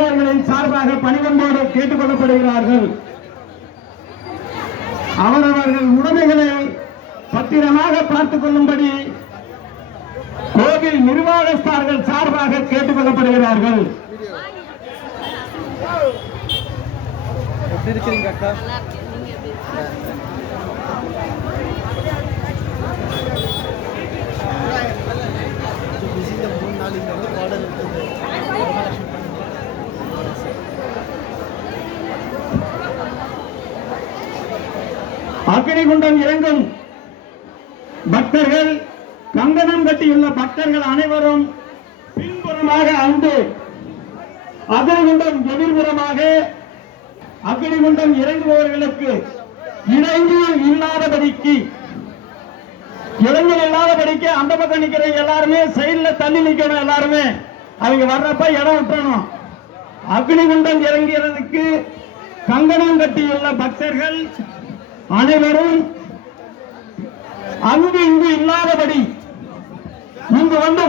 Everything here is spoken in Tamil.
சார்பாக பணிவன்போடு கேட்டுக் கொள்ளப்படுகிறார்கள். அவரவர்கள் உடைமைகளை பத்திரமாக பார்த்துக் கொள்ளும்படி கோவில் நிர்வாகஸ்தார்கள் சார்பாக கேட்டுக் கொள்ளப்படுகிறார்கள். அக்னிகுண்டம் இறங்கும் பக்தர்கள், கங்கணம் கட்டியுள்ள பக்தர்கள் அனைவரும் பின்புறமாக அன்று அக்னிகுண்டம் எதிர்புறமாக அக்னிகுண்டம் இறங்குபவர்களுக்கு இடைஞ்சல் இல்லாதபடிக்கு அந்த பக்கம் நிக்கிற எல்லாருமே சைட்ல தள்ளி நிக்கணும். எல்லாருமே அவங்க வர்றப்ப இடம் விட்டணும். அக்னிகுண்டம் இறங்கிறதுக்கு கங்கணம் கட்டியுள்ள பக்தர்கள் அனைவரும் அங்கு இங்கு இல்லாதபடி இங்கு வந்து